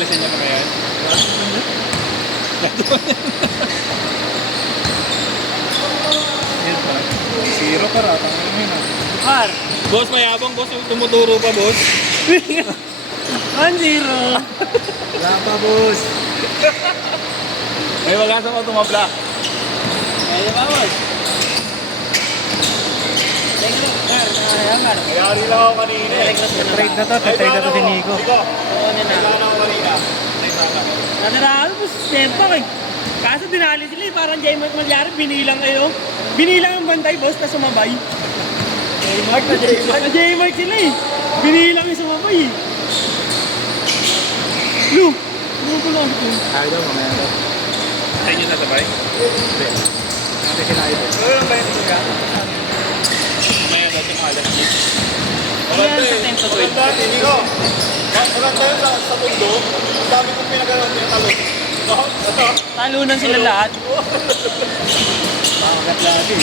Alisin niya na ngayon. Yan pa. Zero pa rata. Par. Boss, mayabang boss. Tumuturo pa boss. 1-0. Wala pa, boss. May wagasa ko tumabla. Kaya ba, boss? Nagari lang ako kanina. Trade na to. Trade na to si Nico. Oo na na. Kailangan ako kanina. Nanaraan mo, step back eh. Kaso dinali sila eh, parang J. Mark Magyari, binilang kayo. Binilang ang bantay, boss, na sumabay. Mark na Na J. Mark sila eh. Binilang yung sumabay eh. Lu! Lu ko lang ito. Ayaw daw, mamaya daw. Sa inyo nasabay? Hindi. Kasi kinain ko. Ano lang ba yung ito ka? Maya daw sa mga alas. Ano yan sa tempo ko? Maganda, hindi ko. Maganda yun sa mundo. Ang dami kong pinagano'n, pinatalo. Ito. Talunan sila lahat. Makagat lagi.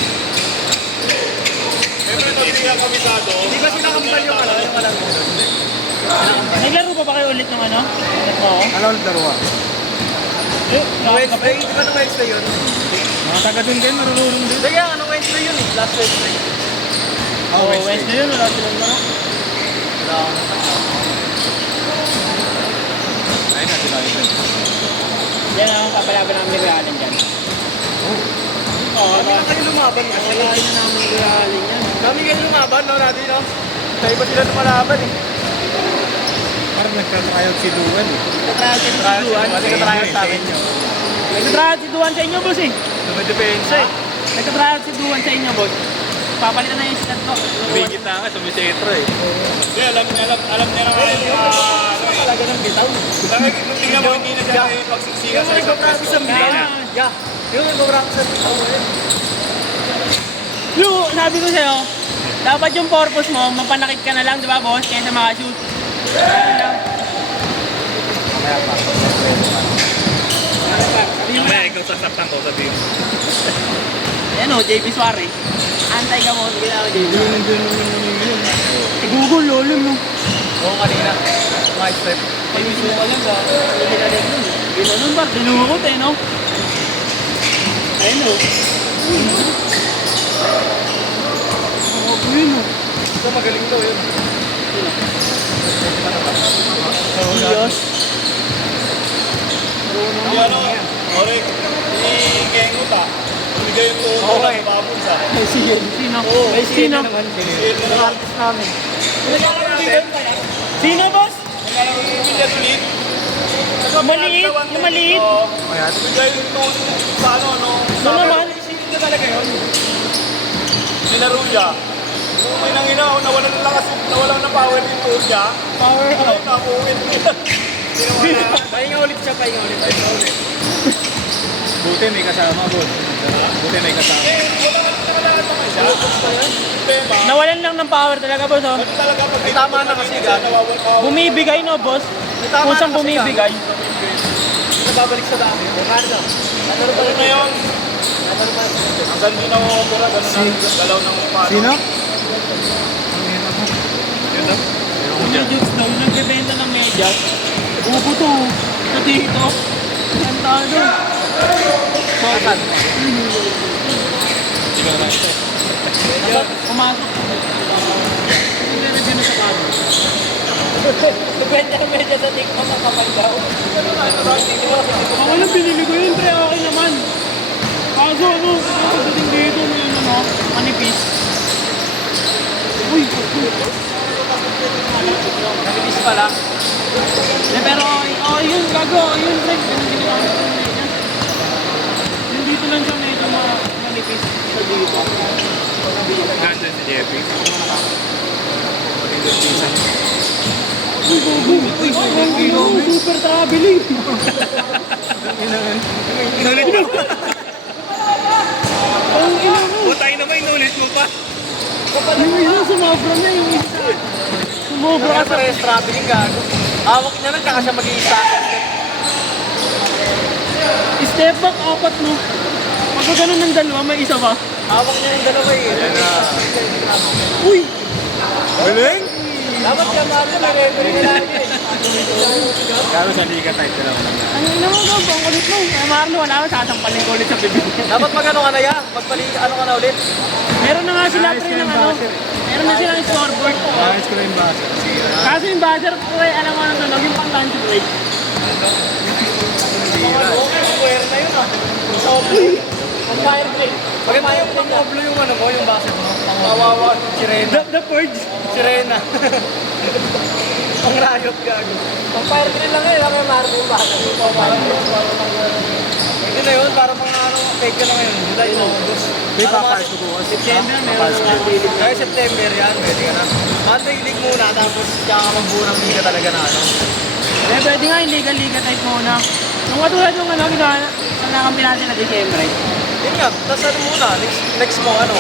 Siyempre, nabigyan kami sado. Hindi ba sinakambal yung ano? Yung alam mo? Naglaro pa ba kayo ulit ng ano? Ulit mo? Ano ulit dalawa? Wednesday? Di ba nung Wednesday yun? Mga taga dun din, marunong din. Hindi kaya, anong Wednesday yun eh? Last Wednesday. Oo, Wednesday yun. Wala silang laro. Wala akong nakakita. Ayun na sila ito. Yan ang papalaban namin ni Kuya Allen dyan. Oo, Kami na kayo lumaban mo. Kailangan na namin ni Kuya Allen yan. Kami kayo lumaban, no, natin, no? Sa iba sila lumalaban eh. Parang nagka-tryout si Duan eh. Nagtatryout si Duan. Kasi ka-tryout sa akin nyo. Nagtatryout si Duan sa inyo, boss eh. Dumadepensa eh. Nagtatryout si Duan sa inyo, boss. Papalitan na yung stat ko. Bigit na nga, sumisentro eh. Hindi, alam niya na nga yung Talaga ng bitaw. tingnan mo, hindi na siya pagsiksikan sa isang Nag-practice sa bitaw. Yeah. Yung nag-practice sa bitaw eh. Lu, sabi ko sa'yo, dapat yung purpose mo, mapanakit ka na lang, di ba, boss? Kaysa makashoot. Mamaya pa. Mamaya ikaw sasaktan ko, sabihin mo. Ayan o, JB Suarez. Antay ka mo, sige na ako, JB. Google, lolo mo. Oo, kanina. Mga step. Ay, gusto ko lang ba? Hindi na rin nun. Ginanon ba? Dinukot eh, no? Ayun o. Oh, yun o. Ito magaling daw yun. Diyos. Yung ano, Orek, ni Kengut ah. Bigay yung tuto ng babon sa. Sino? May Sino? naman. Yung artist namin. Sino, boss? Million ulit. Maliit? Yung maliit? Ayan. Bigay yung tuto sa ano. Ano naman? Ito talaga yun. Nilaro niya. May nangina, nawalan ng lakas, nawalan ng power yung tuto niya. Power Ay, up. nakuwin niya. Pahinga ulit siya, pahinga ulit. Buti may kasama, boss. Buti may kasama. Wala ka nakalaan pa siya. Tema. Nawalan lang ng power talaga, boss. Oh. Ano talaga pag May tama na kasi gan. Bumibigay, no, boss? May tama Kusang na kasi bumibigay. Nababalik sa dami. Ricardo. Ano ba Ano na yun? Ang ganda na ako pura, gano'n na galaw ng mukha. Sino? Yun na. Yung jokes daw, yung nagbebenta ng medyas. Upo to. Ito dito. Kantado. Saan? Hindi ko naman ito. Pumasok. Hindi na din sa kado. Nagbenta ng medyas sa TikTok ang kapal daw. Ako lang binili ko yun, pre. Okay naman. Kaso ano, pagdating dito, may ano, manipis. Uy, Nag-release pala. pero, oh, yun, gago, yun, pre. Ganun din ako ng medyas. Yung dito lang siya medyo manipis sa dito. Ganda si Jeffy. Uy, super traveling. Inulit mo. Ang ina mo. Putay naman, inulit mo pa. Yung isa sumobra na yung isa. Sumobra Kaya ka sa... parehas traveling gago. Hawak niya lang, tsaka siya mag-iisa. Step back, apat mo. Pag ganun ng dalawa, may isa pa. Hawak niya yung dalawa eh. Yan na. Uy! Galing! Dapat siya Mario, may referee na lagi eh. Gano'n sa liga type na lang. Ano ina mo daw, ang kulit mo. Kaya Marlo, wala ko, sasampalin ko ulit sa bibig. Dapat mag-ano ka na ya? Ano ka na ulit? Meron na nga sila pre ng ano. Meron na sila yung scoreboard. Ayos ko na yung basa. Sige na. Kaso yung buzzer, pre, alam mo nang tunog, yung pang lunch break. Square na yun ah. Ang fire break. Maganda yung pang-oblo yung ano mo, yung base mo. Pang-wawa. Sirena. The purge. Sirena. Pang-riot gago. Ang fire break lang ngayon, kaya Marlo yung buzzer. Hindi na yun, para pang ano, fake ka na ngayon. July na August. May papayos ko bukas. September, meron na nga. Kaya September yan, pwede ka na. Monday league muna, tapos tsaka ka magburang liga talaga na ano. Eh, pwede nga yung liga type muna. Nung katulad nung ano, ginawa na, nakampi natin na December. Yun nga, tapos ano muna, next mo ano.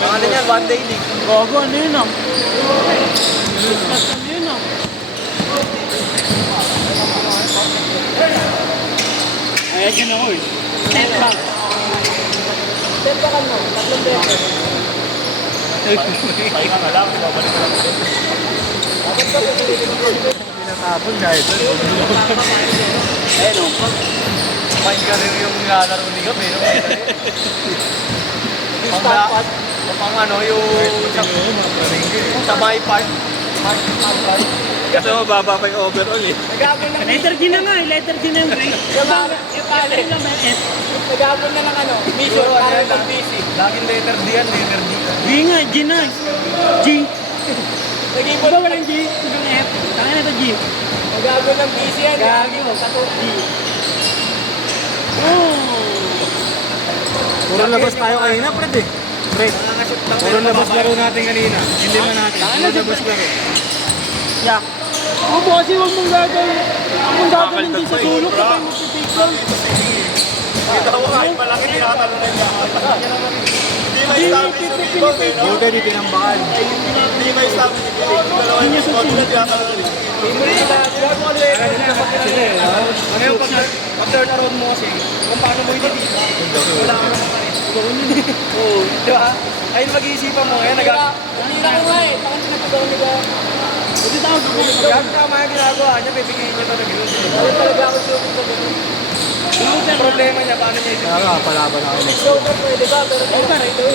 Ano yan, one day league. Gogo, ano yun ah? Ano yun ah? Ayan yun ako eh. Step back. Step back ano? Tatlong beses. Pahinga ka lang, babalik ka lang ulit. Pinatapon guys. Ayun o. Fine career yung nilalaro ni Gab eh. Pang ano, yung sa my part. Kasi mababa pa yung overall eh. Nagabon na. Letter G na nga eh. Letter G na yung grade. Yung pala lang ba S? Nagabon na lang ano. Mission para mag-busy. Laging letter D yan, letter D. G nga, G na. G. Nag-ibon ba walang G? Hanggang F. Tangin na ito G. Nagabon ng busy yan. Gagi mo. Sato G. Oh. Puro labas tayo kanina, Fred eh. Fred, puro labas laro natin kanina. Hindi man natin. Puro labas laro. Yeah. Oo, kasi huwag mong gagawin. Huwag mong gagawin din sa sulok kapag magpipig lang. Kita ko kahit malaki tinatalo na yung lahat. Hindi ma-establish yung Bicol eh, no? Huwag din pinambahan. Hindi ma-establish yung Bicol. Dalawa yung Bicol na tinatalo na yung Ngayon, pag turn around mo kasi, kung paano mo hindi wala ka naman pa rin. Oo. Di ba? Ayun mag-iisipan mo ngayon. Nanira ko nga eh. Bakit nagpagawa nila? Hindi tawag ko. Gabi tama yung ginagawa niya, bibigyan niya talaga yun. Bakit talaga ako siya kung gano'n? Ang problema niya, paano niya ibigay? palaban ako. Shoulder pwede ba? Pero ay pareho.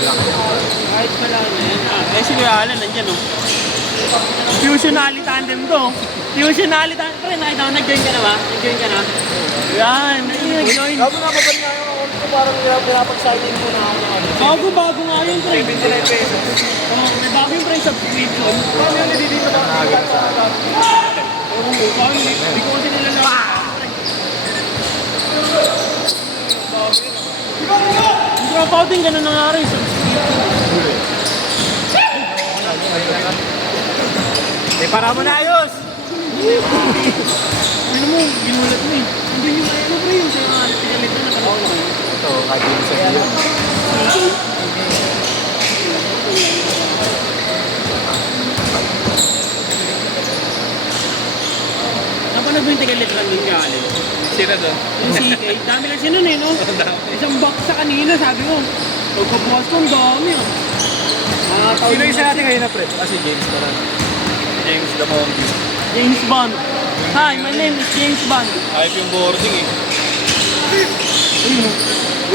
Kahit pala na yan. Eh, si Kuya Alan, nandiyan oh. Fusionally tandem to. Fusionally tandem. Pre, nakita ko, nag-join ka na ba? Nag-join ka na? Yan, nag-join. Gabi nga, babal nga yung account ko, parang pinapag-sign mo na ako ng ano. Bago nga yun, pre. 79 pesos. Oh, may bago yung pre subscription. Paano yun, hindi dito na Oo, paano? Hindi ko kasi nilalaman. Yung dropout din, ganun nangyari. Eh, para mo na ayos! Ano mo, ginulat mo eh. Hindi yung ano pre, yung sa tigalit na nakalaw na kayo. Ito, kagin sa iyo. Napanood mo yung tigalit lang yung galing. Sino doon? Yung CK, dami lang siya nun eh, no? Isang box sa kanina, sabi ko. Pagkabukas ko, ang dami ah. Sino yung isa natin ngayon na pre? Si James na lang. James Damongi. James Bond. Hi, my name is James Bond. Ayop yung boarding eh.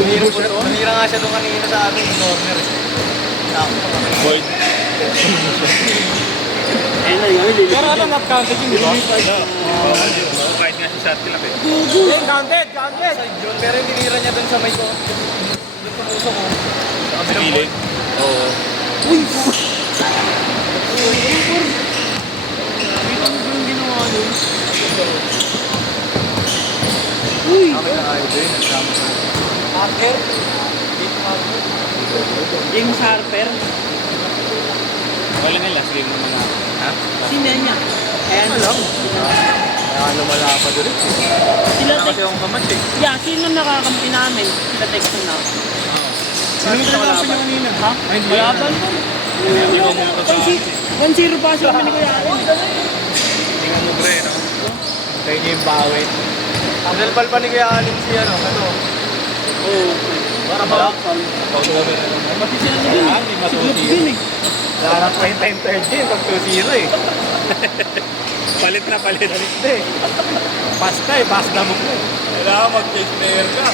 Manira nga siya doon kanina sa ating corner eh. Void. Ayun na yun, lili. Pero ano, not counted yun, di ba? Kahit nga si shot lang eh. Then, counted! Pero yung tinira niya doon sa may ko. Doon tumusok ko. Sa kabilang Piling. board. Oo. Uy! Kita mo ba yung ginawa nun? Uy! Akin na kayo din. Nagsama sa Arthur? James Harper. Wala nila, sige mo naman. Ha? Sino niya? Ayan. Alam. Kaya lumala pa doon eh. Sila Kasi text. yung kamat eh. Yeah, sino nakakampi namin? Sila text na. Sino yung talaga niya kanina? Ha? Ay, hindi Wala na. ba? Hindi ko pumunta sa akin. 1-0 pa siya kami ni Kuya Alin. Tingnan mo pre, no? Kaya niya yung bawi. Ang dalpal pa ni Kuya Alin si ano, ito. Oo. Para ba? Pati sila na din. Hindi Siglat matuti. din eh. Larang 20 time third game, pag 2-0 eh. Palit na palit. Hindi. Pasta eh, pasta mo po. Kailangan mag-change player ka.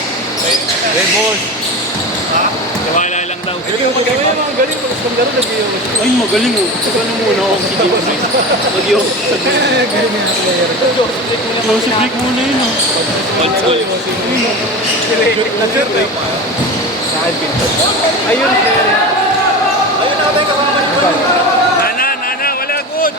Red Bull. Ha? Nawala lang daw. Galing mo gawin yung mga galing. Pag isang laro, nag-iwan mo. Ay, magaling oh. Saka ano muna ako. Mag-yung. Close break muna yun oh. Old school. Nasir eh. Saan pinto? Ayun, player. Ayun na tayo kasama ni Paul. Nana, wala good.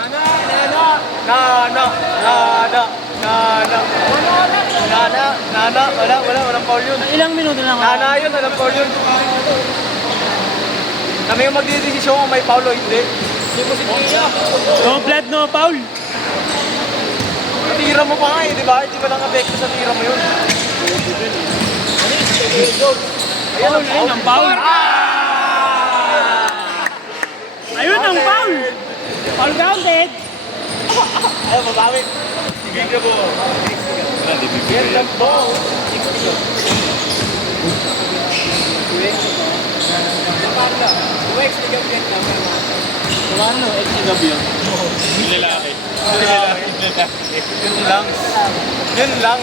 Walang foul yun. Ilang minuto lang Nana yun, walang foul yun. Kami yung magdidesisyon kung may foul o hindi. Hindi mo si Kia. No blood, no foul. Tira mo pa nga eh, di ba? Hindi ba lang apekto sa tira mo yun? Ayan ang Ayun ang foul. Ayun ang foul. Foul grounded. Ayaw, mabawi. Sige ka mo. Yan lang po. Ano, ex-gabi yun. Yung lalaki. Yun lang. Yun lang.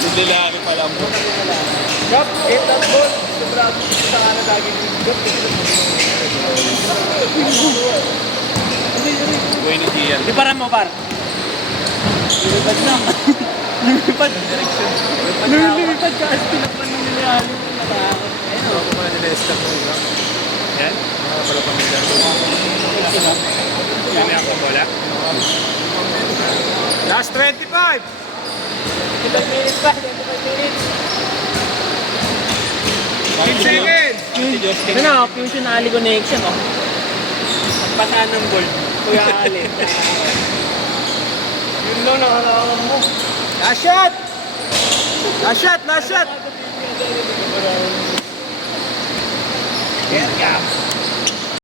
Yung lalaki pala mo. Gap, 8 at ball. Sobrang sa kanan lagi ni Gap. Buhay ni Gian. Di para mo, par. Lumipad na. Lumipad. Lumipad ka. As pinakman ng nilalim. Natakot. Ayun o. Ako pa nila-stop mo yun. Yan? Mga pala pamilya. Yan yung kabola. Last 25! 25 minutes pa. 25 minutes. 15 seconds! Si Justin. Ito na, fusion Ali connection oh. Pagpasaan ng gold. Kuya Ali. Yun lang nakalaman mo. Last shot! Last shot! Last shot! Get